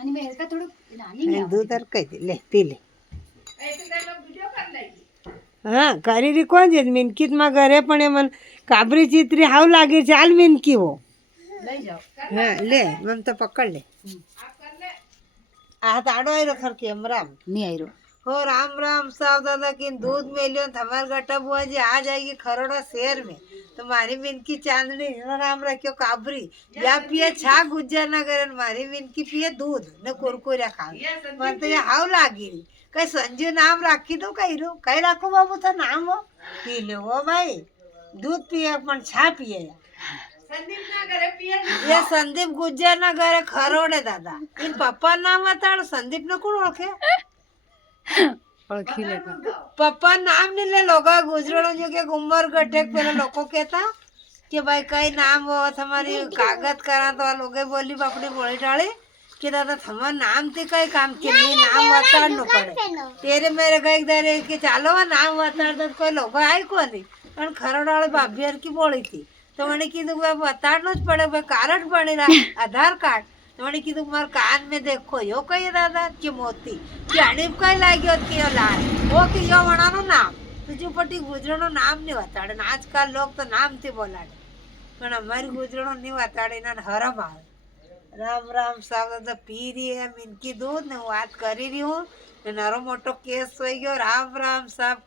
आणि मी हेरका थोडं नानी दूध और कह ले पी ले हाँ करी री कोण છે મિનકીત માં ઘરે પણ એ મને કાબરી ચિત્રી હાવ લાગે છે હાલ મિનકી હો લઈ જાઓ હા લે મને તો પકડ લે આ તાડો આયરો ખરકે એમ રામ નહીં આયરો हो राम राम साहब दादा की दूध मेलियो हमारे गटा बुआ जी आ जाएगी खरोड़ा शहर में तो मारी मिनकी चांदनी राम रखियो काबरी या पिए छा गुज्जर ना करे मारी मिनकी पिए दूध न कुरकुरा खा मन तो ये हाव लागी कई संजू नाम राखी दो कई रो कई राखो बाबू तो नाम हो पी ले वो भाई दूध पिए पण छा पिए ये संदीप गुज्जर ना घरे खरोड़े दादा इन पप्पा नाम बताड़ संदीप ने कोण ओळखे ओळखी लेका पप्पा नाम नहीं ले लोगा गुजरो जो के उमर गठे पहले लोगों कहता कि भाई कई नाम हो हमारी कागज करा तो लोगे बोली अपनी बोली डाले कि दादा हमारा नाम ते कई काम के नहीं नाम बताड़ना पड़े तेरे मेरे कई दरे कि चालो वह नाम बताड़ दो कोई लोग आए को नहीं पर खरोड़ भाभी की बोली थी तो मैंने कीधु बताड़ना ज पड़े भाई कारण बने रहा आधार कार्ड तो मैंने कीधु मार कान में देखो यो कही दादा कि मोती कि अणीब कई लाग्यो कि यो लाल वो कि यो वणानो नाम तुझे पट्टी गुजरनो नाम नहीं बताड़े आजकल लोग तो नाम थी बोलाड़े पण हमारी गुजरनो नहीं बताड़े ना हरम आवे राम राम साहब तो पी रही है मिनकी दूध ने बात करी रही हूँ नारो मोटो केस हो गयो राम राम साहब